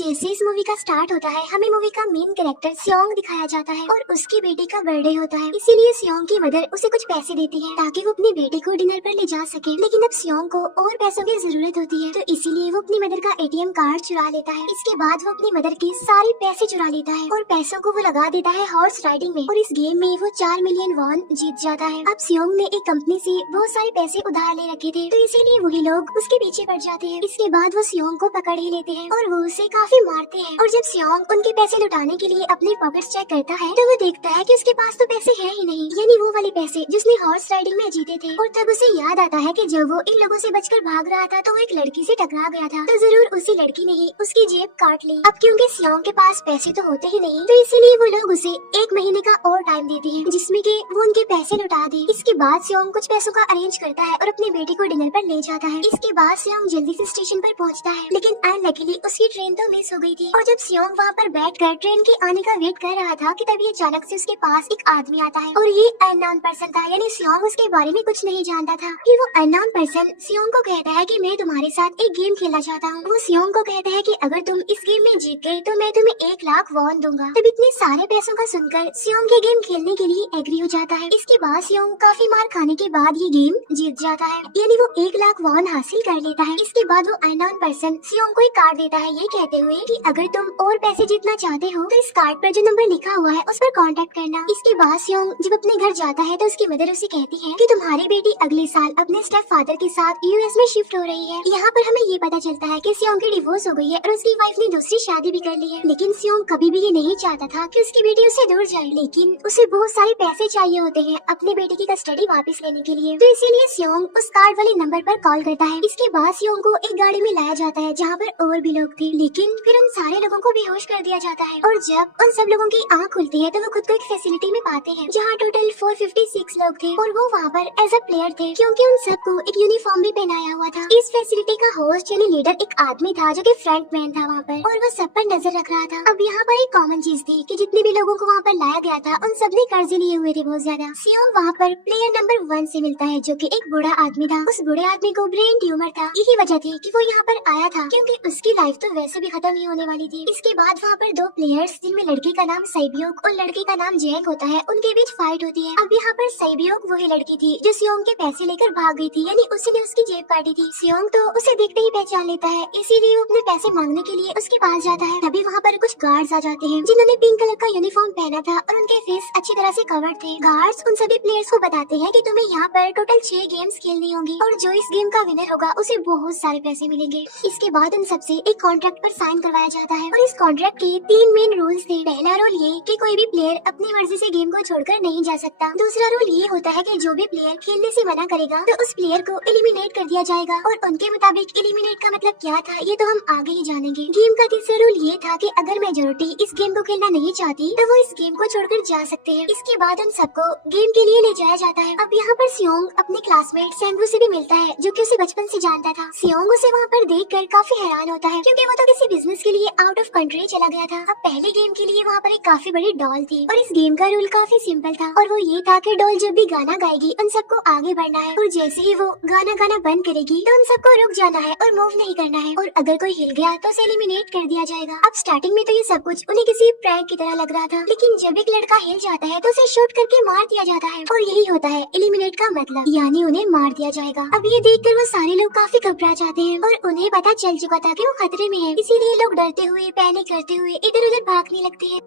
जैसे इस मूवी का स्टार्ट होता है हमें मूवी का मेन कैरेक्टर सियोंग दिखाया जाता है और उसकी बेटी का बर्थडे होता है। इसीलिए सियोंग की मदर उसे कुछ पैसे देती है ताकि वो अपनी बेटी को डिनर पर ले जा सके। लेकिन अब सियोंग को और पैसों की जरूरत होती है तो इसीलिए वो अपनी मदर का एटीएम कार्ड चुरा लेता है। इसके बाद वो अपनी मदर के सारे पैसे चुरा लेता है और पैसों को वो लगा देता है हॉर्स राइडिंग में और इस गेम में वो 4 मिलियन वॉन जीत जाता है। अब सियोंग ने एक कंपनी से बहुत सारे पैसे उधार ले रखे थे तो इसीलिए वही लोग उसके पीछे पड़ जाते हैं। इसके बाद वो सियोंग को पकड़ ही लेते हैं और वो उसे काफी मारते हैं। और जब सियोंग उनके पैसे लुटाने के लिए अपने पॉकेट्स चेक करता है तो वो देखता है कि उसके पास तो पैसे हैं ही नहीं, यानी वो वाले पैसे जिसने हॉर्स राइडिंग में जीते थे। और तब उसे याद आता है कि जब वो इन लोगों से बचकर भाग रहा था तो वो एक लड़की से टकरा गया था, तो जरूर उसी लड़की ने ही उसकी जेब काट ली। अब क्योंकि सियोंग के पास पैसे तो होते ही नहीं तो इसीलिए वो लोग उसे 1 महीने का और टाइम देते हैं जिसमें कि वो उनके पैसे लुटा दे। इसके बाद सियोंग कुछ पैसों का अरेंज करता है और अपनी बेटी को डिनर पर ले जाता है। इसके बाद सियोंग जल्दी से स्टेशन पर पहुंचता है लेकिन अनलकीली उसकी ट्रेन तो मिस हो गई थी। और जब सियोंग वहाँ पर बैठकर ट्रेन के आने का वेट कर रहा था कि तभी अचानक से उसके पास एक आदमी आता है और ये अननोन पर्सन था, यानी सियोंग उसके बारे में कुछ नहीं जानता था। फिर वो अननोन पर्सन सियोंग को कहता है कि मैं तुम्हारे साथ एक गेम खेलना चाहता हूँ। वो सियोंग को कहता है कि अगर तुम इस गेम में जीत गए तो मैं तुम्हें 1 लाख वॉन दूंगा। तब इतने सारे पैसों का सुनकर सियोंग ये गेम खेलने के लिए एग्री हो जाता है। इसके बाद सियोंग काफी मार खाने के बाद ये गेम जीत जाता है, यानी वो 1 लाख वॉन हासिल कर लेता है। इसके बाद वो अननोन पर्सन सियोंग को एक कार्ड देता है ये कहते हुए कि अगर तुम और पैसे जीतना चाहते हो तो इस कार्ड पर जो नंबर लिखा हुआ है उस पर कांटेक्ट करना। इसके बाद सियोंग जब अपने घर जाता है तो उसकी मदर उसे कहती है कि तुम्हारी बेटी अगले साल अपने स्टेप फादर के साथ यूएस में शिफ्ट हो रही है। यहाँ पर हमें ये पता चलता है कि सियोंग की डिवोर्स हो गई है और उसकी वाइफ ने दूसरी शादी भी कर ली है। लेकिन सियोंग कभी भी ये नहीं चाहता था कि उसकी बेटी उससे दूर जाए, लेकिन उसे बहुत सारे पैसे चाहिए होते हैं अपनी बेटी की कस्टडी वापस लेने के लिए, तो इसीलिए सियोंग उस कार्ड वाले नंबर पर कॉल करता है। इसके बाद सियोंग को एक गाड़ी में लाया जाता है जहाँ पर और भी लोग थे, लेकिन फिर उन सारे लोगों को बेहोश कर दिया जाता है। और जब उन सब लोगों की आँख खुलती है तो वो खुद को एक फैसिलिटी में पाते हैं जहाँ टोटल 456 लोग थे और वो वहाँ पर एज अ प्लेयर थे क्योंकि उन सबको एक यूनिफॉर्म भी पहनाया हुआ था। इस फैसिलिटी का होस्ट यानी लीडर एक आदमी था जो कि फ्रंट मैन था वहाँ पर और वो सब पर नजर रख रहा था। अब यहाँ पर एक कॉमन चीज थी कि जितने भी लोगों को वहाँ पर लाया गया था उन सबने कर्जे लिए हुए थे बहुत ज्यादा। सियोंग वहाँ पर प्लेयर नंबर 1 से मिलता है जो कि एक बूढ़ा आदमी था। उस बूढ़े आदमी को ब्रेन ट्यूमर था, यही वजह थी कि वो यहाँ पर आया था क्योंकि उसकी लाइफ तो वैसे भी खत्म ही होने वाली थी। इसके बाद वहाँ पर 2 प्लेयर्स जिनमें लड़की का नाम साइबियोक और लड़के का नाम जैंग होता है उनके बीच फाइट होती है। अब यहाँ पर साइबियोक वही लड़की थी जो सियोंग के पैसे लेकर भाग गई थी, यानी उसी ने उसकी जेब काटी थी। सियोंग तो उसे देखते ही पहचान लेता है, इसीलिए वो अपने पैसे मांगने के लिए उसके पास जाता है। तभी वहाँ पर कुछ गार्ड्स आ जाते हैं जिन्होंने पिंक कलर का यूनिफॉर्म पहना था और उनके फेस अच्छी तरह से कवर्ड थे। गार्ड्स उन सभी प्लेयर्स को बताते हैं कि तुम्हें यहाँ पर टोटल 6 गेम्स खेलनी होंगी और जो इस गेम का विनर होगा उसे बहुत सारे पैसे मिलेंगे। इसके बाद उन सबसे एक कॉन्ट्रैक्ट पर साइन करवाया जाता है और इस कॉन्ट्रैक्ट के 3 मेन रूल्स थे। पहला रूल ये कि कोई भी प्लेयर अपनी मर्जी से गेम को छोड़कर नहीं जा सकता। दूसरा रूल ये होता है कि जो भी प्लेयर खेलने से मना करेगा तो उस प्लेयर को एलिमिनेट कर दिया जाएगा और उनके मुताबिक एलिमिनेट का मतलब क्या था ये तो हम आगे ही जानेंगे। गेम का तीसरा रूल ये था कि अगर मेजोरिटी इस गेम को खेलना नहीं चाहती तो वो इस गेम को छोड़कर जा सकते हैं। इसके बाद उन सबको गेम के लिए ले जाया जाता है। अब यहाँ पर सियोंग अपने क्लासमेट सेंगू से भी मिलता है जो कि उसे बचपन से जानता था। सियोंग उसे वहाँ पर देखकर काफी हैरान होता है क्योंकि वो तो किसी बिजनेस के लिए आउट ऑफ कंट्री चला गया था। अब पहले गेम के लिए वहाँ पर एक काफी बड़ी डॉल थी और इस गेम का रूल काफी सिंपल था और वो ये था कि डॉल जब भी गाना गाएगी उन सबको आगे बढ़ना है और जैसे ही वो गाना बंद करेगी तो उन सबको रुक जाना है और मूव नहीं करना है और अगर कोई हिल गया तो उसे एलिमिनेट कर दिया जाएगा। अब स्टार्टिंग में तो ये सब कुछ उन्हें किसी प्रैंक की तरह लग रहा था, लेकिन जब एक लड़का हिल जाता है तो उसे शूट करके मार दिया जाता है और यही होता है एलिमिनेट का मतलब, यानी उन्हें मार दिया जाएगा। अब ये देखकर वो सारे लोग काफी घबरा जाते हैं और उन्हें पता चल चुका था कि वो खतरे में है, इसीलिए लोग डरते हुए पैनिक करते हुए इधर उधर भागने लगते हैं।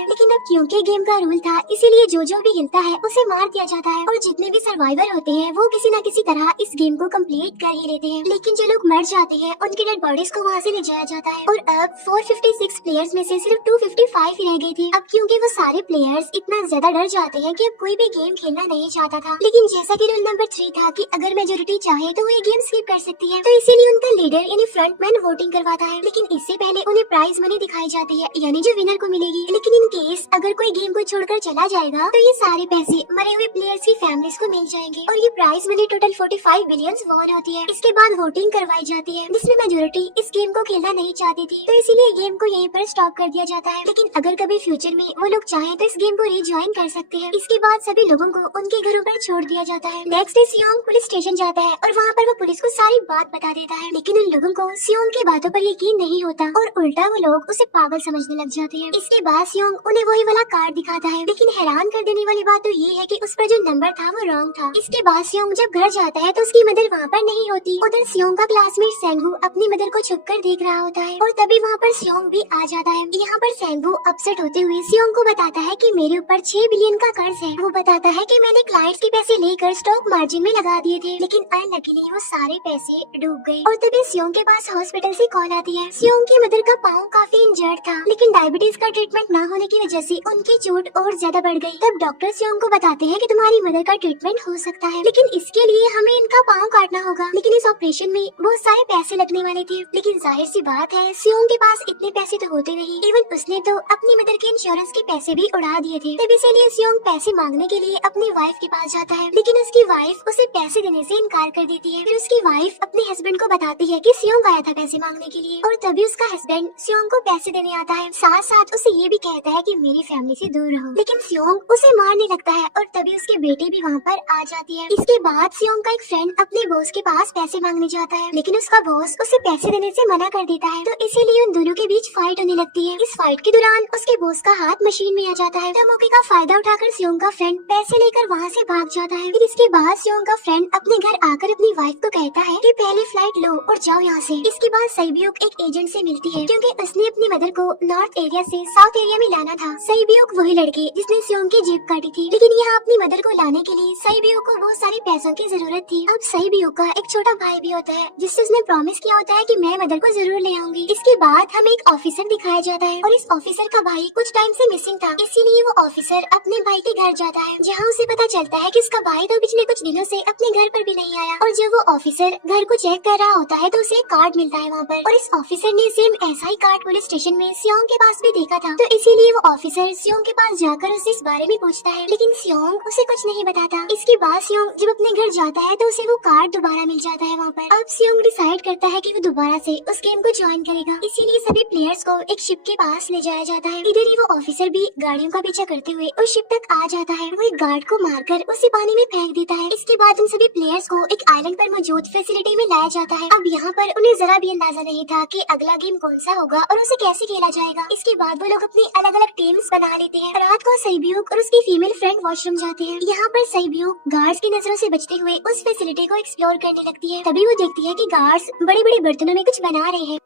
लेकिन अब क्योंकि गेम का रूल था इसीलिए जो भी हिलता है उसे मार दिया जाता है और जितने भी सर्वाइवर होते हैं वो किसी न किसी तरह इस गेम को कंप्लीट कर ही लेते हैं। लेकिन जो लोग मर जाते हैं उनकी डेड बॉडीज को वहाँ से ले जाया जाता है और अब 456 प्लेयर्स में से सिर्फ 255 ही रह गए थे। अब क्योंकि वो सारे प्लेयर्स इतना ज्यादा डर जाते हैं कि अब कोई भी गेम खेलना नहीं चाहता था। लेकिन जैसा कि रूल नंबर 3 था कि अगर मेजोरिटी चाहे तो वो ये गेम स्किप कर सकती है, तो इसीलिए उनका लीडर यानी फ्रंटमैन वोटिंग करवाता है। लेकिन इससे पहले उन्हें प्राइज मनी दिखाई जाती है यानी जो विनर को मिलेगी। लेकिन इन केस अगर कोई गेम को छोड़कर चला जाएगा तो ये सारे पैसे मरे हुए प्लेयर्स की फैमिलीज को मिल जाएंगे और ये prize money total 45 billion won होती है। इसके बाद वोटिंग करवाई जाती है जिसमें मेजोरिटी इस गेम को खेलना नहीं चाहती थी, तो इसीलिए गेम को यहीं पर स्टॉप कर दिया जाता है। लेकिन अगर कभी फ्यूचर में वो लोग चाहें तो इस गेम को रिज्वाइन कर सकते हैं। इसके बाद सभी लोगों को उनके घरों पर छोड़ दिया जाता है। नेक्स्ट डे सियोंग पुलिस स्टेशन जाता है और वहाँ पर वो पुलिस को सारी बात बता देता है, लेकिन उन लोगों को सियोंग की बातों पर यकीन नहीं होता और उल्टा वो लोग उसे पागल समझने लग जाते हैं। इसके बाद सियोंग उन्हें वही वाला कार्ड दिखाता है, लेकिन हैरान कर देने वाली बात तो ये है कि उस पर जो नंबर था वो रॉन्ग था। इसके बाद सियोंग जब घर जाता है तो उसकी मदर वहाँ पर नहीं होती। उधर सियोंग का क्लासमेट सेंगू अपनी मदर को छुप कर देख रहा होता है और तभी वहाँ पर सियोंग भी आ जाता है। यहाँ पर सेंगू अपसेट होते हुए सियोंग को बताता है कि मेरे ऊपर 6 बिलियन का कर्ज है। वो बताता है कि मैंने क्लाइंट्स के पैसे लेकर स्टॉक मार्जिन में लगा दिए थे, लेकिन अनलकीली वो सारे पैसे डूब गए। और तभी सियोंग के पास हॉस्पिटल से कॉल आती है। सियोंग की मदर का पाँव काफी इंजर्ड था, लेकिन डायबिटीज का ट्रीटमेंट न होने की वजह से उनकी चोट और ज्यादा बढ़ गई। तब डॉक्टर सियोंग को बताते हैं कि तुम्हारी मदर का ट्रीटमेंट हो सकता है, लेकिन इसके लिए हमें इनका पाँव काटना होगा। लेकिन इस ऑपरेशन में बहुत सारे पैसे लगने वाले थे, लेकिन जाहिर सी बात है सियोंग के पास इतने पैसे तो होते नहीं। इवन उसने तो अपनी मदर के इंश्योरेंस के पैसे भी उड़ा दिए थे। तब इसीलिए सियोंग पैसे मांगने के लिए अपनी वाइफ के पास जाता है, लेकिन उसकी वाइफ उसे पैसे देने से इनकार कर देती है। फिर उसकी वाइफ अपने हस्बैंड को बताती है कि सियोंग आया था पैसे मांगने के लिए, और तभी उसका हस्बैंड सियोंग को पैसे देने आता है। साथ साथ उसे ये भी कहता है कि मेरी फैमिली से दूर रहो, लेकिन सियोंग उसे मारने लगता है और तभी उसकी बेटी भी वहाँ पर आ जाती है। इसके बाद सियोंग का एक फ्रेंड अपने बॉस के पास पैसे मांगने जाता है, लेकिन उसका बॉस उसे पैसे देने से मना कर देता है, तो इसीलिए उन दोनों के बीच फाइट होने लगती है। इस फाइट के दौरान उसके बॉस का हाथ मशीन में आ जाता है, तो मौके का फायदा उठाकर सियोंग का फ्रेंड पैसे लेकर वहाँ से भाग जाता है। फिर इसके बाद सियोंग का फ्रेंड अपने घर आकर अपनी वाइफ को कहता है कि पहले फ्लाइट लो और जाओ यहाँ से। इसके बाद सईब्यूक एक एजेंट से मिलती है, क्योंकि उसने अपनी मदर को नॉर्थ एरिया से साउथ एरिया में लाना था। सईब्यूक वही लड़के जिसने सियोंग की जीप काटी थी, लेकिन यहाँ अपनी मदर को लाने के लिए सईब्यूक को बहुत सारे पैसों की जरूरत थी। अब सईब्यूक का एक छोटा भाई भी होता है, जिससे उसने प्रॉमिस किया होता है कि मैं मदर को जरूर ले आऊंगी। इसके बाद हमें एक ऑफिसर दिखाया जाता है और इस ऑफिसर का भाई कुछ टाइम से मिसिंग था, इसीलिए वो ऑफिसर अपने भाई के घर जाता है, जहाँ उसे पता चलता है कि उसका भाई तो पिछले कुछ दिनों से अपने घर पर भी नहीं आया। और जब वो ऑफिसर घर को चेक कर रहा होता है तो उसे एक कार्ड मिलता है वहाँ पर, और इस ऑफिसर ने सेम ऐसा ही कार्ड पुलिस स्टेशन में सियोंग के पास भी देखा था, तो इसीलिए वो ऑफिसर सियोंग के पास जाकर उससे इस बारे में पूछता है, लेकिन सियोंग उसे कुछ नहीं बताता। इसके बाद सियोंग जब अपने घर जाता है तो उसे वो कार्ड दोबारा मिल जाता है वहाँ पर। अब सियोंग डिसाइड करता है कि वो दोबारा से उस गेम को ज्वाइन करेगा, इसीलिए सभी प्लेयर्स को एक शिप के पास ले जाया जाता है। इधर ही वो ऑफिसर भी गाड़ियों का पीछा करते हुए उस शिप तक आ जाता है। वो एक गार्ड को मारकर उसे पानी में फेंक देता है। इसके बाद उन सभी प्लेयर्स को एक आइलैंड पर मौजूद फैसिलिटी में लाया जाता है। अब यहाँ पर उन्हें जरा भी अंदाजा नहीं था कि अगला गेम कौन सा होगा और उसे कैसे खेला जाएगा। इसके बाद वो लोग अपनी अलग अलग टीम्स बना लेते हैं। रात को सईब्यूक और उसकी फीमेल फ्रेंड वॉशरूम जाते हैं। यहाँ पर सईब्यूक गार्ड्स की नजरों से बचते हुए उस फैसिलिटी को एक्सप्लोर करने लगती है। तभी वो देखती है कि गार्ड्स बड़े बड़े बर्तनों में कुछ बना रहे हैं,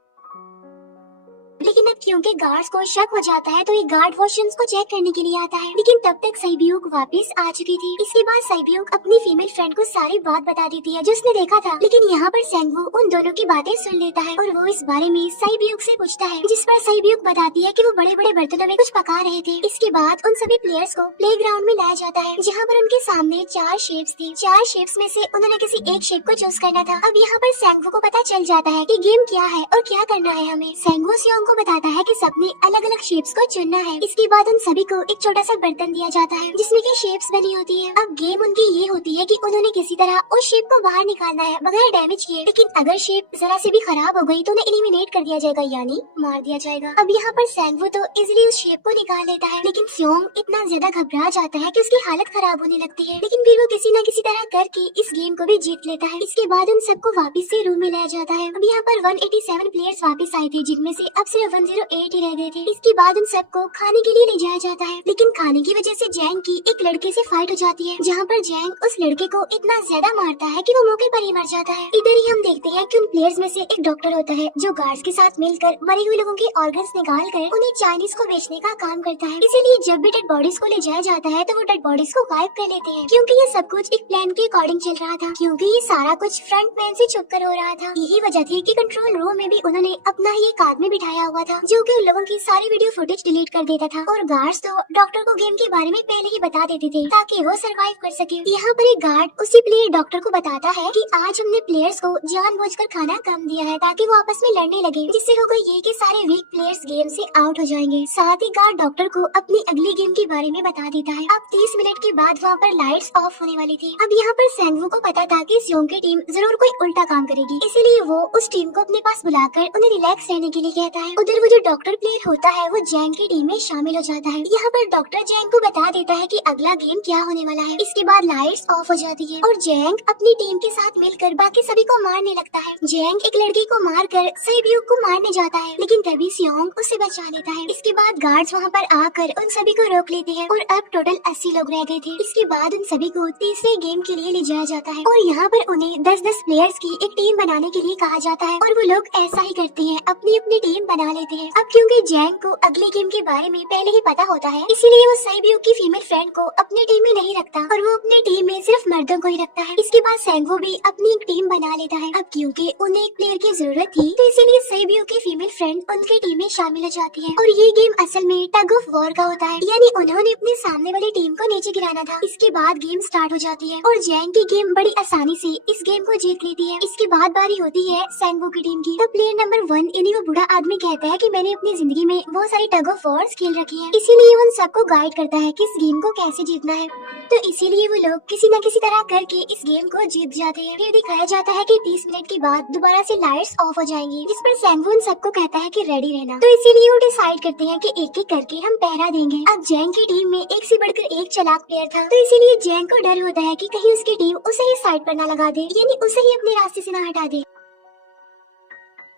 लेकिन अब क्योंकि गार्ड्स को शक हो जाता है तो ये गार्ड वॉशरूम्स को चेक करने के लिए आता है, लेकिन तब तक सईब्यूक वापस आ चुकी थी। इसके बाद सईब्यूक अपनी फीमेल फ्रेंड को सारी बात बता देती है जो उसने देखा था, लेकिन यहाँ पर सेंगवू उन दोनों की बातें सुन लेता है और वो इस बारे में सईब्यूक से पूछता है, जिस पर सईब्यूक बताती है कि वो बड़े बड़े बर्तनों में कुछ पका रहे थे। इसके बाद उन सभी प्लेयर्स को प्ले ग्राउंड में लाया जाता है, जहाँ पर उनके सामने 4 शेप्स थी। 4 शेप्स में से उन्होंने किसी एक शेप को चूज करना था। अब यहाँ पर सेंगवू को पता चल जाता है कि गेम क्या है और क्या करना है हमें। सेंगवू सियोंग को बताता है कि सबने अलग अलग शेप्स को चुनना है। इसके बाद उन सभी को एक छोटा सा बर्तन दिया जाता है जिसमें की शेप्स बनी होती है। अब गेम उनकी ये होती है कि उन्होंने किसी तरह उस शेप को बाहर निकालना है बगैर डैमेज किए, लेकिन अगर शेप जरा से भी खराब हो गई तो उन्हें एलिमिनेट कर दिया जाएगा, यानी मार दिया जाएगा। अब यहाँ पर सेंगवू तो इजीली उस शेप को निकाल लेता है, लेकिन सियोंग इतना ज्यादा घबरा जाता है कि उसकी हालत खराब होने लगती है, लेकिन फिर वो किसी न किसी तरह करके इस गेम को भी जीत लेता है। इसके बाद उन सबको वापस से रूम में लाया जाता है। अब यहाँ पर 187 प्लेयर्स वापस आए थे, जिनमें से अब सिर्फ 108 ही रह गए थे। इसके बाद उन सबको खाने के लिए ले जाया जाता है, लेकिन खाने की वजह से जैंग की एक लड़के से फाइट हो जाती है, जहाँ पर जैंग उस लड़के को इतना ज्यादा मारता है कि वो मौके पर ही मर जाता है। इधर ही हम देखते हैं कि उन प्लेयर्स में से एक डॉक्टर होता है जो गार्ड्स के साथ मिलकर मरे हुए लोगों के ऑर्गन्स निकाल कर उन्हें चाइनीज को बेचने का काम करता है। इसीलिए जब भी डेड बॉडीज को ले जाया जाता है तो वो डेड बॉडीज को गायब कर लेते हैं, क्योंकि ये सब कुछ एक प्लान के अकॉर्डिंग चल रहा था, क्योंकि ये सारा कुछ फ्रंट मैन से छुप कर हो रहा था। यही वजह थी कि कंट्रोल रूम में भी उन्होंने अपना ही एक आदमी बिठाया हुआ था। जो कि उन लोगों की सारी वीडियो फुटेज डिलीट कर देता था। और गार्ड्स तो डॉक्टर को गेम के बारे में पहले ही बता देते थे ताकि वो सरवाइव कर सके। यहाँ पर एक गार्ड उसी प्लेयर डॉक्टर को बताता है कि आज हमने प्लेयर्स को जानबूझकर खाना कम दिया है ताकि वो आपस में लड़ने लगे, जिससे होगा ये कि सारे वीक प्लेयर्स गेम से आउट हो जाएंगे। साथ ही गार्ड डॉक्टर को अपनी अगली गेम के बारे में बता देता है। अब 30 मिनट के बाद वहाँ पर लाइट्स ऑफ होने वाली थी। अब यहाँ पर सेंगवू को पता था कि सियोंग की टीम जरूर कोई उल्टा काम करेगी, इसीलिए वो उस टीम को अपने पास बुलाकर उन्हें रिलैक्स रहने के लिए कहता है। उधर वो जो डॉक्टर प्लेयर होता है वो जैंग की टीम में शामिल हो जाता है। यहाँ पर डॉक्टर जैंग को बता देता है कि अगला गेम क्या होने वाला है। इसके बाद लाइट्स ऑफ हो जाती है और जैंग अपनी टीम के साथ मिलकर बाकी सभी को मारने लगता है। जैंग एक लड़की को मारकर सेब्यूक को मारने जाता है, लेकिन तभी सियोंग उसे बचा लेता है। इसके बाद गार्ड्स वहाँ पर आकर उन सभी को रोक लेते हैं और अब टोटल 80 लोग रह गए थे। इसके बाद उन सभी को तीसरे गेम के लिए ले जाया जाता है और यहाँ पर उन्हें 10-10 प्लेयर्स की एक टीम बनाने के लिए कहा जाता है और वो लोग ऐसा ही करते हैं, अपनी अपनी टीम बना लेते हैं। अब क्योंकि जैंग को अगले गेम के बारे में पहले ही पता होता है, इसीलिए वो सेब्यूक की फीमेल फ्रेंड को अपनी टीम में नहीं रखता और वो अपनी टीम में सिर्फ मर्दों को ही रखता है। इसके बाद सेंगवू भी अपनी एक टीम बना लेता है। अब क्योंकि उन्हें एक प्लेयर की जरूरत थी तो इसीलिए सेब्यूक की फीमेल फ्रेंड उनकी टीम में शामिल हो जाती है और ये गेम असल में टग ऑफ वॉर का होता है, यानी उन्होंने अपने सामने वाली टीम को नीचे गिराना था। इसके बाद गेम स्टार्ट हो जाती है और जैंग की गेम बड़ी आसानी से इस गेम को जीत लेती है। इसके बाद बारी होती है सेंगवू की टीम की। तो प्लेयर नंबर 1 यानी वो बूढ़ा आदमी कहता है कि मैंने अपनी जिंदगी में बहुत सारी टग ऑफ वॉर्स खेल रखी है, इसीलिए उन सबको गाइड करता है कि इस गेम को कैसे जीतना है। तो इसीलिए वो लोग किसी न किसी तरह करके इस गेम को जीत जाते हैं। फिर दिखाया जाता है कि 30 मिनट के बाद दोबारा से लाइट्स ऑफ हो जाएंगी, जिस पर सेंगवू उन सबको कहता है कि रेडी रहना। तो इसीलिए वो डिसाइड करते हैं कि एक एक करके हम पहरा देंगे। अब जैंग की टीम में एक से बढ़कर एक चालाक प्लेयर था, तो इसीलिए जैंग को डर होता है कि कहीं उसकी टीम उसे ही साइड पर ना लगा दे, यानी उसे ही अपने रास्ते से ना हटा दे।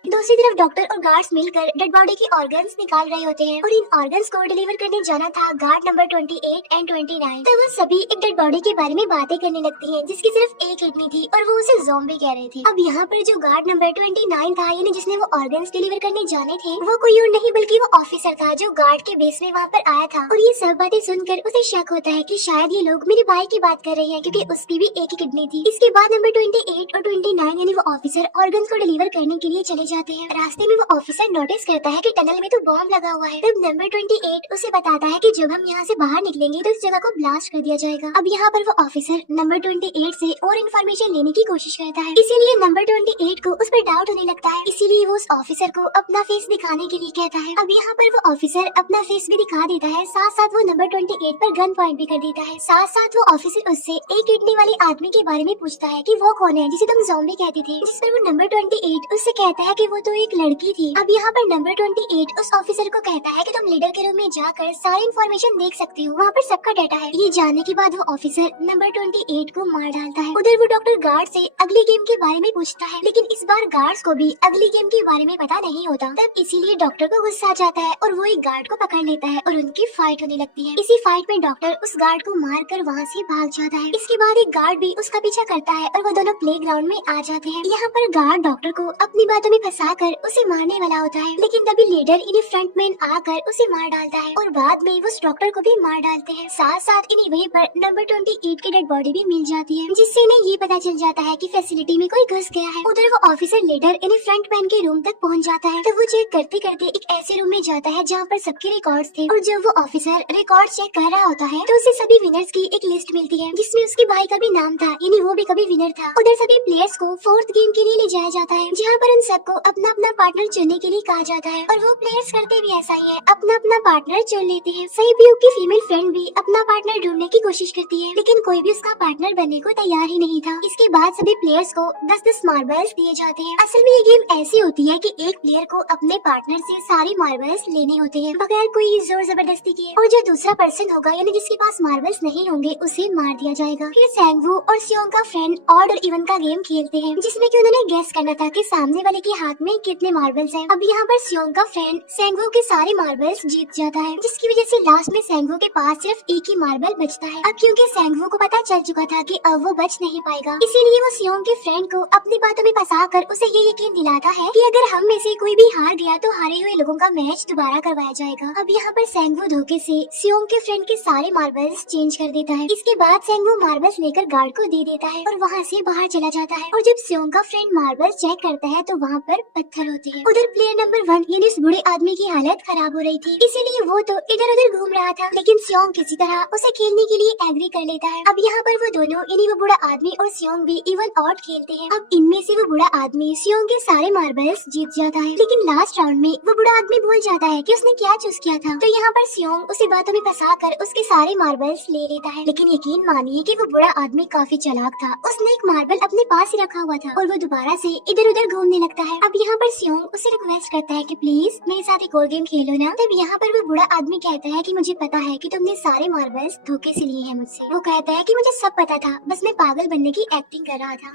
दूसरी तरफ डॉक्टर और गार्ड्स मिलकर डेड बॉडी की ऑर्गन्स निकाल रहे होते हैं और इन ऑर्गन्स को डिलीवर करने जाना था गार्ड नंबर 28 एंड 29। तो वो सभी एक डेड बॉडी के बारे में बातें करने लगती हैं जिसकी सिर्फ एक किडनी थी और वो उसे ज़ॉम्बी कह रहे थे। अब यहाँ पर जो गार्ड नंबर 29 था, यानी जिसने वो ऑर्गन्स डिलीवर करने जाने थे, वो कोई और नहीं बल्कि वो ऑफिसर था जो गार्ड के बेस में वहाँ पर आया था। और ये सब बातें सुनकर उसे शक होता है कि शायद ये लोग मेरे भाई की बात कर रहे हैं, क्योंकि उसकी भी एक ही किडनी थी। इसके बाद नंबर 28 और 29 यानी वो ऑफिसर ऑर्गन्स को डिलीवर करने के लिए चले जाते हैं। रास्ते में वो ऑफिसर नोटिस करता है कि टनल में तो बॉम्ब लगा हुआ है। तब नंबर 28 उसे बताता है कि जब हम यहाँ से बाहर निकलेंगे तो इस जगह को ब्लास्ट कर दिया जाएगा। अब यहाँ पर वो ऑफिसर नंबर 28 से और इन्फॉर्मेशन लेने की कोशिश करता है, इसीलिए नंबर 28 को उस पर डाउट होने लगता है, इसीलिए वो उस ऑफिसर को अपना फेस दिखाने के लिए कहता है। अब यहाँ पर वो ऑफिसर अपना फेस भी दिखा देता है, साथ साथ वो नंबर 28 पर गन पॉइंट भी कर देता है। साथ साथ वो ऑफिसर उससे एक किडनी वाले आदमी के बारे में पूछता है कि वो कौन है जिसे तुम ज़ॉम्बी कहते थे, जिस पर वो नंबर 28 उससे कहता है कि वो तो एक लड़की थी। अब यहाँ पर नंबर 28 उस ऑफिसर को कहता है कि तुम लीडर के रूम में जाकर सारी इन्फॉर्मेशन देख सकती हो, वहाँ पर सबका डाटा है। ये जानने के बाद वो ऑफिसर नंबर 28 को मार डालता है। उधर वो डॉक्टर गार्ड से अगली गेम के बारे में पूछता है, लेकिन इस बार गार्ड्स को भी अगली गेम के बारे में पता नहीं होता। तब इसीलिए डॉक्टर को गुस्सा आ जाता है और वो एक गार्ड को पकड़ लेता है और उनकी फाइट होने लगती है। इसी फाइट में डॉक्टर उस गार्ड को मार कर वहाँ से भाग जाता है। इसके बाद एक गार्ड भी उसका पीछा करता है और वो दोनों प्लेग्राउंड में आ जाते हैं। यहाँ पर गार्ड डॉक्टर को अपनी बातों में फंसाकर उसे मारने वाला होता है, लेकिन तभी लीडर इन्हें फ्रंटमैन आकर उसे मार डालता है और बाद में वो डॉक्टर को भी मार डालते हैं। साथ साथ इन्हें वहीं पर नंबर 28 की डेड बॉडी भी मिल जाती है, जिससे इन्हें ये पता चल जाता है कि फैसिलिटी में कोई घुस गया है। उधर वो ऑफिसर लीडर इन्हें फ्रंटमैन के रूम तक पहुंच जाता है। तो वो चेक करते करते एक ऐसे रूम में जाता है जहाँ पर सबके रिकॉर्ड्स थे और जब वो ऑफिसर रिकॉर्ड चेक कर रहा होता है तो उसे सभी विनर्स की एक लिस्ट मिलती है, जिसमें उसके भाई का भी नाम था, यानी वो भी कभी विनर था। उधर सभी प्लेयर्स को 4th गेम के लिए ले जाया जाता है, जहाँ पर उन सबको अपना अपना पार्टनर चुनने के लिए कहा जाता है और वो प्लेयर्स करते भी ऐसा ही है, अपना अपना पार्टनर चुन लेते हैं। सेब्यूक की फीमेल फ्रेंड भी अपना पार्टनर ढूंढने की कोशिश करती है, लेकिन कोई भी उसका पार्टनर बनने को तैयार ही नहीं था। इसके बाद सभी प्लेयर्स को 10-10 मार्बल्स दिए जाते हैं। असल में ये गेम ऐसी होती है कि एक प्लेयर को अपने पार्टनर से सारी मार्बल्स लेने होते हैं बगैर कोई जोर जबरदस्ती किए, और जो दूसरा पर्सन होगा यानी जिसके पास मार्बल्स नहीं होंगे उसे मार दिया जाएगा। फिर सेंगवू और सियोंग का फ्रेंड ऑड और इवन का गेम खेलते हैं, जिसमें कि उन्होंने गेस करना था कि सामने वाले के हाथ में कितने मार्बल्स हैं। अब यहाँ पर सियोंग का फ्रेंड सेंगवू के सारे मार्बल्स जीत जाता है, जिसकी वजह से लास्ट में सेंगवू के पास सिर्फ एक ही मार्बल बचता है। अब क्योंकि सेंगवू को पता चल चुका था कि अब वो बच नहीं पाएगा, इसीलिए वो सियोंग के फ्रेंड को अपनी बातों में फंसाकर उसे ये यकीन दिलाता है कि अगर हम में से कोई भी हार गया तो हारे हुए लोगों का मैच दोबारा करवाया जाएगा। अब यहाँ पर सेंगवू धोखे से सियोंग के फ्रेंड के सारे मार्बल्स चेंज कर देता है। इसके बाद सेंगवू मार्बल्स लेकर गार्ड को दे देता है और वहाँ से बाहर चला जाता है। और जब सियोंग का फ्रेंड मार्बल्स चेक करता है तो वहाँ पर पर पत्थर होते हैं। उधर प्लेयर नंबर 1 यानी उस बूढ़े आदमी की हालत खराब हो रही थी, इसीलिए वो तो इधर उधर घूम रहा था, लेकिन सियोंग किसी तरह उसे खेलने के लिए एग्री कर लेता है। अब यहाँ पर वो दोनों यानी वो बूढ़ा आदमी और सियोंग भी इवन आउट खेलते हैं। अब इनमें से वो बूढ़ा आदमी सियोंग के सारे मार्बल्स जीत जाता है, लेकिन लास्ट राउंड में वो बूढ़ा आदमी भूल जाता है कि उसने क्या चूज किया था। तो यहाँ पर सियोंग उसे बातों में फंसा कर उसके सारे मार्बल्स ले लेता है, लेकिन यकीन मानिए कि वो बूढ़ा आदमी काफी चालाक था। उसने एक मार्बल अपने पास ही रखा हुआ था और वो दोबारा से इधर उधर घूमने लगता है। अब यहाँ पर सियोंग उसे रिक्वेस्ट करता है कि प्लीज मेरे साथ एक और गेम खेलो ना। तब यहाँ पर वो बूढ़ा आदमी कहता है कि मुझे पता है कि तुमने सारे मार्बल्स धोखे से लिए हैं मुझसे। वो कहता है कि मुझे सब पता था, बस मैं पागल बनने की एक्टिंग कर रहा था।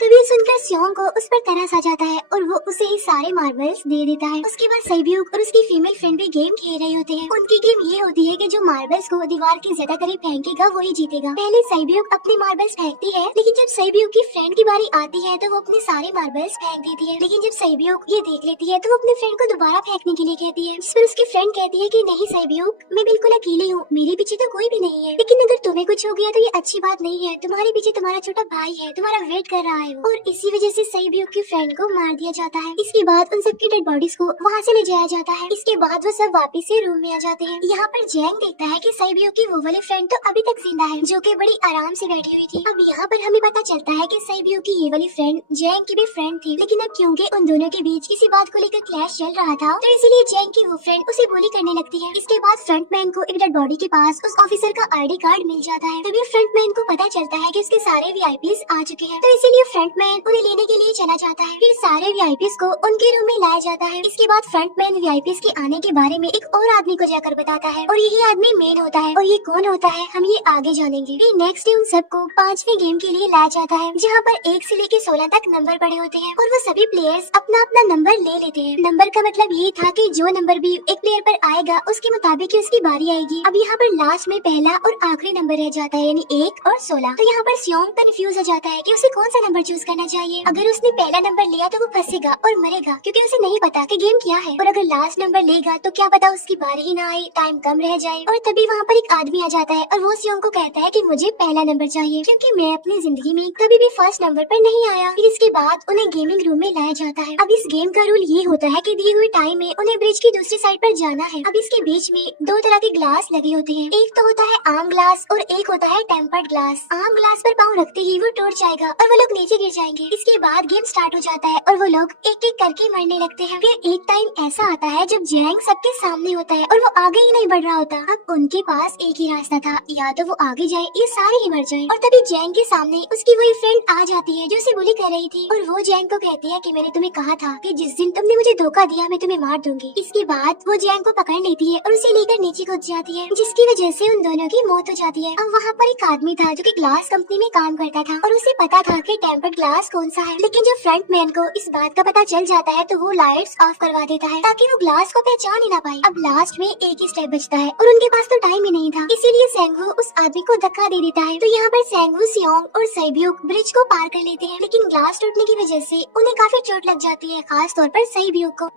तभी सुनकर सियोंग को उस पर तरस आ जाता है और वो उसे ही सारे मार्बल्स दे देता है। उसके बाद सैब्यूक और उसकी फीमेल फ्रेंड भी गेम खेल रहे होते हैं। उनकी गेम ये होती है कि जो मार्बल्स को दीवार के ज्यादा करीब फेंकेगा वही जीतेगा। पहले सैब्यूक अपने मार्बल्स फेंकती है, लेकिन जब सैब्यूक की फ्रेंड की बारी आती है तो वो अपने सारे मार्बल्स फेंक देती है। लेकिन जब सैब्यूक ये देख लेती है तो वो अपने फ्रेंड को दोबारा फेंकने के लिए कहती है, जिस पर उसकी फ्रेंड कहती है कि नहीं सैब्यूक, मैं बिल्कुल अकेली हूँ, मेरे पीछे तो कोई भी नहीं है, लेकिन अगर तुम्हें कुछ हो गया तो ये अच्छी बात नहीं है, तुम्हारे पीछे तुम्हारा छोटा भाई है, तुम्हारा वेट कर रहा है वो। और इसी वजह से सैब्यूक की फ्रेंड को मार दिया जाता है। इसके बाद उन सबकी डेड बॉडीज को वहाँ से ले जाया जाता है। इसके बाद वो सब वापस से रूम में आ जाते हैं। यहाँ पर जैंग देखता है कि सैब्यूक की वो वाली फ्रेंड तो अभी तक जिंदा है, जो कि बड़ी आराम से बैठी हुई थी। अब यहाँ पर हमें पता चलता है कि सैब्यूक की ये वाली फ्रेंड जैंग की भी फ्रेंड थी, लेकिन अब क्योंकि उन दोनों के बीच किसी बात को लेकर क्लैश चल रहा था, तो इसीलिए जैंग की वो फ्रेंड उसे बुली करने लगती है। इसके बाद फ्रंटमैन को एक डेड बॉडी के पास उस ऑफिसर का आईडी कार्ड मिल जाता है। तभी फ्रंटमैन को पता चलता है कि उसके सारे वीआईपीज आ चुके हैं, तो इसीलिए फ्रंटमैन उन्हें लेने के लिए चला जाता है। फिर सारे वीआईपीज को उनके रूम में लाया जाता है। इसके बाद फ्रंटमैन वीआईपीज के आने के बारे में एक और आदमी को जाकर बताता है और यही आदमी मेन होता है। और ये कौन होता है हम ये आगे जानेंगे। फिर नेक्स्ट डे उन सबको 5वें गेम के लिए लाया जाता है, जहाँ पर 1 से लेकर 16 तक नंबर पड़े होते हैं और वो सभी प्लेयर्स अपना अपना नंबर ले लेते हैं। नंबर का मतलब ये था कि जो नंबर भी एक प्लेयर पर आएगा उसके मुताबिक ही उसकी बारी आएगी। अब यहाँ पर लास्ट में पहला और आखिरी नंबर रह जाता है, यानी 1 और 16। तो यहाँ पर सियोंग कंफ्यूज हो जाता है कि उसे कौन सा नंबर चूज करना चाहिए। अगर उसने पहला नंबर लिया तो वो फंसेगा और मरेगा, क्योंकि उसे नहीं पता कि गेम क्या है। और अगर लास्ट नंबर लेगा तो क्या पता उसकी बारी ही ना आए, टाइम कम रह जाए। और तभी वहाँ पर एक आदमी आ जाता है और वो सियोंग को कहता है कि मुझे पहला नंबर चाहिए, क्योंकि मैं अपनी जिंदगी में कभी भी फर्स्ट नंबर पर नहीं आया। फिर इसके बाद उन्हें गेमिंग रूम में लाया जाता है। अब इस गेम का रूल ये होता है कि दिए हुए टाइम में उन्हें ब्रिज की दूसरी साइड पर जाना है। अब इसके बीच में 2 तरह के ग्लास लगे होते हैं, एक तो होता है आम ग्लास और एक होता है टेम्पर्ड ग्लास। आम ग्लास पर पाँव रखते ही वो टूट जाएगा और वो लोग नीचे गिर जाएंगे। इसके बाद गेम स्टार्ट हो जाता है और वो लोग एक एक करके मरने लगते हैं। फिर एक टाइम ऐसा आता है जब जैंग सबके सामने होता है और वो आगे ही नहीं बढ़ रहा होता। अब उनके पास एक ही रास्ता था, या तो वो आगे जाए या सारे ही मर जाएं। और तभी जैंग के सामने उसकी वही फ्रेंड आ जाती है जो उसे बुली कर रही थी और वो जैंग को कहती है कि मैंने तुम्हें कहा था कि जिस दिन तुमने मुझे धोखा दिया मैं तुम्हें मार दूंगी। इसके बाद वो जैंग को पकड़ लेती है और उसे लेकर नीचे कूद जाती है, जिसकी वजह से उन दोनों की मौत हो जाती है। अब वहाँ पर एक आदमी था जो कि ग्लास कंपनी में काम करता था और उसे पता था कि टेम्पर्ड ग्लास कौन सा है, लेकिन जब फ्रंटमैन को इस बात का पता चल जाता है तो वो लाइट्स ऑफ करवा देता है ताकि वो ग्लास को पहचान ही ना पाए। अब लास्ट में एक ही स्टेप बचता है और उनके पास तो टाइम ही नहीं था, इसीलिए सेंगू उस आदमी को धक्का दे देता है। तो यहाँ पर सेंगू, सियोंग और सैब्यूक ब्रिज को पार कर लेते हैं, लेकिन ग्लास टूटने की वजह से उन्हें काफी चोट लग जाती है, खास तौर पर सैब्यूक को।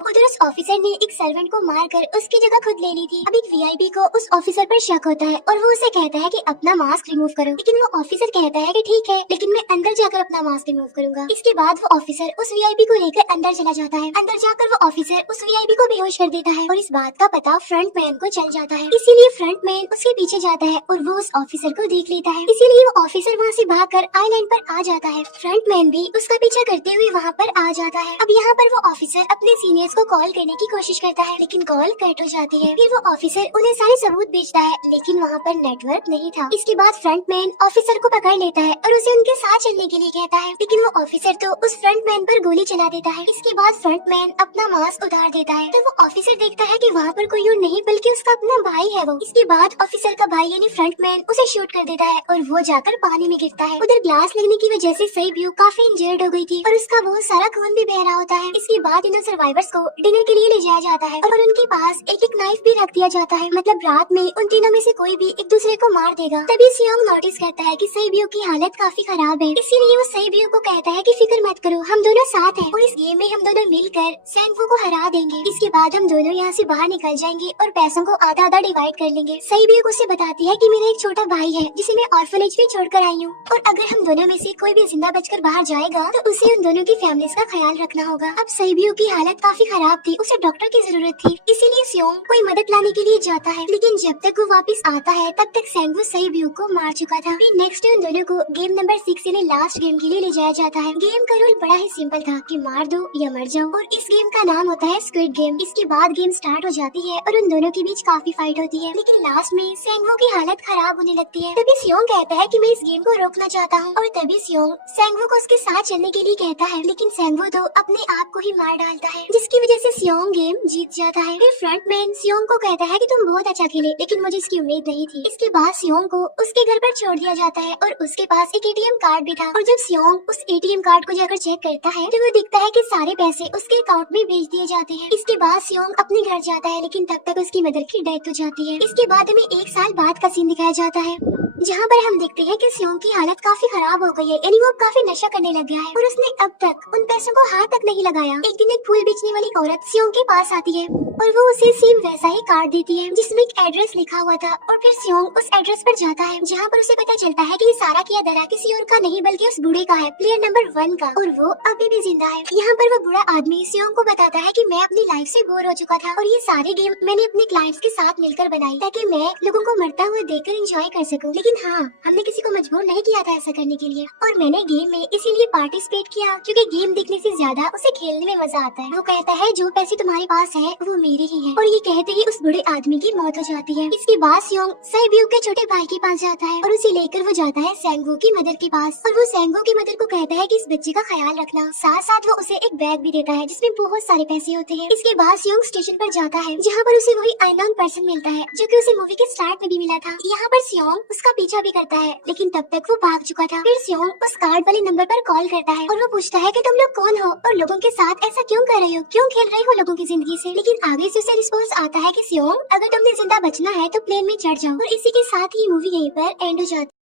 उधर उस ऑफिसर ने एक सर्वेंट को मारकर उसकी जगह खुद ले ली थी। अब एक वीआईपी को उस ऑफिसर पर शक होता है और वो उसे कहता है कि अपना मास्क रिमूव करो, लेकिन वो ऑफिसर कहता है कि ठीक है, लेकिन मैं अंदर जाकर अपना मास्क रिमूव करूंगा। इसके बाद वो ऑफिसर उस वीआईपी को लेकर अंदर चला जाता है। अंदर जाकर वो ऑफिसर उस वीआईपी को बेहोश कर देता है और इस बात का पता फ्रंटमैन को चल जाता है, इसीलिए फ्रंटमैन उसके पीछे जाता है और वो उस ऑफिसर को देख लेता है, इसीलिए वो ऑफिसर वहाँ से भागकर आइलैंड पर आ जाता है। फ्रंटमैन भी उसका पीछा करते हुए वहाँ पर आ जाता है। अब यहाँ पर वो ऑफिसर अपने सीनियर्स को कॉल करने की कोशिश करता है, लेकिन कॉल कट हो जाती है। फिर वो ऑफिसर उन्हें सारे सबूत भेजता है, लेकिन वहाँ पर नेटवर्क नहीं था। इसके बाद फ्रंटमैन ऑफिसर को पकड़ लेता है और उसे उनके साथ चलने के लिए कहता है, लेकिन वो ऑफिसर तो उस फ्रंटमैन पर गोली चला देता है। इसके बाद फ्रंटमैन अपना मास्क उतार देता है, तो वो ऑफिसर देखता है कि वहाँ पर कोई और नहीं बल्कि उसका अपना भाई है वो। इसके बाद ऑफिसर का भाई यानी फ्रंटमैन उसे शूट कर देता है और वो जाकर पानी में गिरता है। उधर ग्लास लगने की वजह से सैब्यूक काफी इंजर्ड हो गई थी और उसका बहुत सारा खून भी बह रहा होता है। इसके बाद इन सर्वाइवर्स को डिनर के लिए ले जाया जाता है और उनके पास एक एक नाइफ भी रख दिया जाता है, मतलब रात में उन तीनों में से कोई भी एक दूसरे को मार देगा। तभी सियोंग नोटिस करता है कि सईब्यू की हालत काफी खराब है, इसीलिए वो सईब्यू को कहता है कि फिक्र मत करो, हम दोनों साथ हैं और इस गेम में हम दोनों मिलकर सैंगवू को हरा देंगे। इसके बाद हम दोनों यहाँ से बाहर निकल जाएंगे और पैसों को आधा आधा डिवाइड कर लेंगे। सईब्यू उसे बताती है कि मेरा एक छोटा भाई है जिसे मैं ऑर्फनेज में छोड़कर आई हूँ और अगर हम दोनों में से कोई भी जिंदा बचकर बाहर जाएगा तो उसे उन दोनों की फैमिलीज का ख्याल रखना होगा। अब सईब्यू की हालत काफी खराब थी, उसे डॉक्टर की जरूरत थी, इसीलिए सियोंग कोई मदद लाने के लिए जाता है, लेकिन जब तक वो वापस आता है तब तक सैंगवू सईब्यू को मार चुका था। फिर नेक्स्ट डे उन दोनों को गेम नंबर 6 यानी लास्ट गेम के लिए ले जाया जाता है। गेम का रूल बड़ा ही सिंपल था कि मार दो या मर जाओ और इस गेम का नाम होता है स्क्विड गेम। इसके बाद गेम स्टार्ट हो जाती है और उन दोनों के बीच काफी फाइट होती है, लेकिन लास्ट में सैंगवू की हालत खराब होने लगती है। तभी सियोंग कहता है कि मैं इस गेम को रोकना चाहता हूँ और तभी सियोंग सैंगवू को उसके साथ चलने के लिए कहता है, लेकिन सैंगवू तो अपने आप को ही मार डालता है, जिसकी वजह से सियोंग गेम जीत जाता है। फिर फ्रंटमैन सियोंग को कहता है कि तुम बहुत अच्छा खेले, लेकिन मुझे इसकी उम्मीद नहीं थी। इसके बाद सियोंग को उसके घर पर छोड़ दिया जाता है और उसके पास एक एटीएम कार्ड भी था और जब सियोंग उस एटीएम कार्ड को जाकर चेक करता है तो वो दिखता है कि सारे पैसे उसके अकाउंट में भेज दिए जाते हैं। इसके बाद सियोंग अपने घर जाता है, लेकिन तब तक उसकी मदर की डेथ हो जाती है। इसके बाद हमें 1 साल बाद का सीन दिखाया जाता है जहाँ पर हम देखते हैं कि सियोंग की हालत काफी खराब हो गई है, यानी वो अब काफी नशा करने लग गया है और उसने अब तक उन पैसों को हाथ तक नहीं लगाया। एक दिन एक फूल बेचने वाली औरत सियोंग के पास आती है और वो उसे सेम वैसा ही कार्ड देती है जिसमें एक एड्रेस लिखा हुआ था और फिर सियोंग उस एड्रेस पर जाता है जहाँ पर उसे पता चलता है कि ये सारा किया धरा किसी और का नहीं बल्कि उस बूढ़े का है, प्लेयर नंबर 1 का, और वो अभी भी जिंदा है। यहाँ पर वो बूढ़ा आदमी सियोंग को बताता है कि मैं अपनी लाइफ से बोर हो चुका था और ये सारे गेम मैंने अपने क्लाइंट्स के साथ मिलकर बनाई ताकि मैं लोगों को मरता हुआ देखकर एंजॉय कर सकूं, लेकिन हाँ, हमने किसी को मजबूर नहीं किया था ऐसा करने के लिए और मैंने गेम में इसीलिए पार्टिसिपेट किया क्योंकि गेम देखने से ज्यादा उसे खेलने में मजा आता है। वो कहता है जो पैसे तुम्हारे पास है वो मेरे ही है और ये कहते ही उस बूढ़े आदमी की मौत हो जाती है। इसके बाद सियोंग सईब्यू के छोटे भाई के पास जाता है और उसे लेकर वो जाता है सैंगवू की मदर के पास और वो सैंगवू की मदर को कहता है कि इस बच्चे का ख्याल रखना, साथ साथ वो उसे एक बैग भी देता है जिसमें बहुत सारे पैसे होते हैं। इसके बाद सियोंग स्टेशन पर जाता है जहाँ पर उसे वही अननोन पर्सन मिलता है जो कि उसे मूवी के स्टार्ट में भी मिला था। यहाँ पर सियोंग उसका पीछा भी करता है, लेकिन तब तक वो भाग चुका था। फिर सियोंग उस कार्ड वाले नंबर पर कॉल करता है और वो पूछता है कि तुम लोग कौन हो और लोगों के साथ ऐसा क्यों कर रहे हो, क्यों खेल रहे हो लोगों की जिंदगी से। लेकिन आगे से उसे रिस्पॉन्स आता है कि सियोंग अगर तुमने जिंदा बचना है तो प्लेन में चढ़ जाओ और इसी के साथ ही मूवी यहीं पर एंड हो जाती है।